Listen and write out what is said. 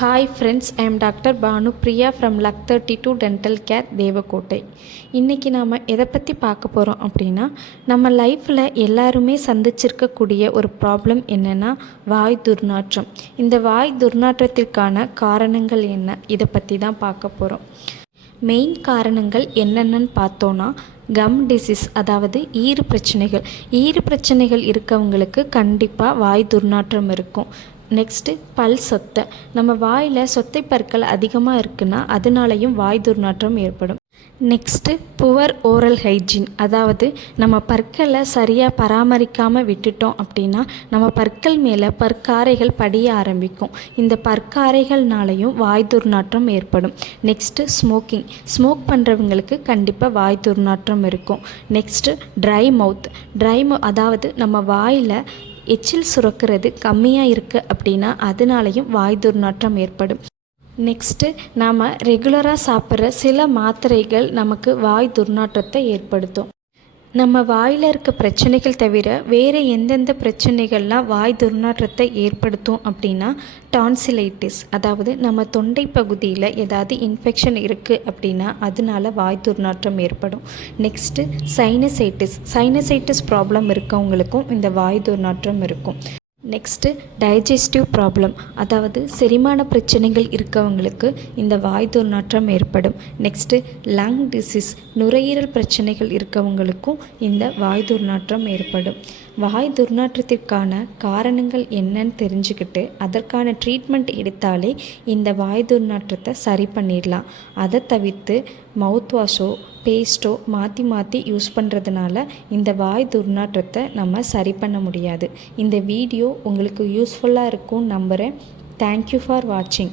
Hi friends, I am Dr. Banu Priya from Luck 32 Dental Care, Devakottai. இன்றைக்கி நாம் எதை பற்றி பார்க்க போகிறோம் அப்படின்னா, நம்ம லைஃப்பில் எல்லாருமே சந்திச்சிருக்கக்கூடிய ஒரு ப்ராப்ளம் என்னென்னா வாய் துர்நாற்றம். இந்த வாய் துர்நாற்றத்திற்கான காரணங்கள் என்ன, இதை பற்றி தான் பார்க்க போகிறோம். மெயின் காரணங்கள் என்னென்னு பார்த்தோன்னா, கம் டிசீஸ், அதாவது ஈறு பிரச்சனைகள் இருக்கவங்களுக்கு கண்டிப்பாக வாய் துர்நாற்றம் இருக்கும். நெக்ஸ்ட்டு பல் சொத்தை, நம்ம வாயில் சொத்தை பற்கள் அதிகமாக இருக்குன்னா அதனாலையும் வாய் துர்நாற்றம் ஏற்படும். நெக்ஸ்ட்டு புவர் ஓரல் ஹைஜீன், அதாவது நம்ம பற்களை சரியாக பராமரிக்காமல் விட்டுட்டோம் அப்படின்னா நம்ம பற்கள் மேலே பற்காரைகள் படிய ஆரம்பிக்கும். இந்த பற்காரைகள்னாலையும் வாய் துர்நாற்றம் ஏற்படும். நெக்ஸ்ட்டு ஸ்மோக் பண்ணுறவங்களுக்கு கண்டிப்பாக வாய் துர்நாற்றம் இருக்கும். நெக்ஸ்ட்டு ட்ரை மவுத், அதாவது நம்ம வாயில் எச்சில் சுரக்கிறது கம்மியாக இருக்குது அப்படின்னா அதனாலையும் வாய் துர்நாற்றம் ஏற்படும். நெக்ஸ்ட்டு நாம் ரெகுலராக சாப்பிட்ற சில மாத்திரைகள் நமக்கு வாய் துர்நாற்றத்தை ஏற்படுத்தும். நம்ம வாயில் இருக்க பிரச்சனைகள் தவிர வேறு எந்தெந்த பிரச்சனைகள்லாம் வாய் துர்நாற்றத்தை ஏற்படுத்தும் அப்படின்னா, டான்சிலைட்டிஸ், அதாவது நம்ம தொண்டை பகுதியில் ஏதாவது இன்ஃபெக்ஷன் இருக்குது அப்படின்னா அதனால வாய் துர்நாற்றம் ஏற்படும். நெக்ஸ்ட்டு சைனசைட்டிஸ் ப்ராப்ளம் இருக்கவங்களுக்கும் இந்த வாய் துர்நாற்றம் இருக்கும். நெக்ஸ்ட்டு டைஜஸ்டிவ் ப்ராப்ளம், அதாவது செரிமான பிரச்சனைகள் இருக்கவங்களுக்கு இந்த வாய் துர்நாற்றம் ஏற்படும். நெக்ஸ்ட்டு லங் டிசீஸ், நுரையீரல் பிரச்சனைகள் இருக்கவங்களுக்கும் இந்த வாய் துர்நாற்றம் ஏற்படும். வாய் துர்நாற்றத்திற்கான காரணங்கள் என்னன்னு தெரிஞ்சுக்கிட்டு அதற்கான ட்ரீட்மெண்ட் எடுத்தாலே இந்த வாய் துர்நாற்றத்தை சரி பண்ணிடலாம். அதை தவிர்த்து மவுத் வாஷோ பேஸ்ட்டோ மாற்றி யூஸ் பண்ணுறதுனால இந்த வாய் துர்நாற்றத்தை நம்ம சரி பண்ண முடியாது. இந்த வீடியோ உங்களுக்கு யூஸ்ஃபுல்லாக இருக்கும்னு நம்புகிறேன். தேங்க்யூ ஃபார் வாட்சிங்.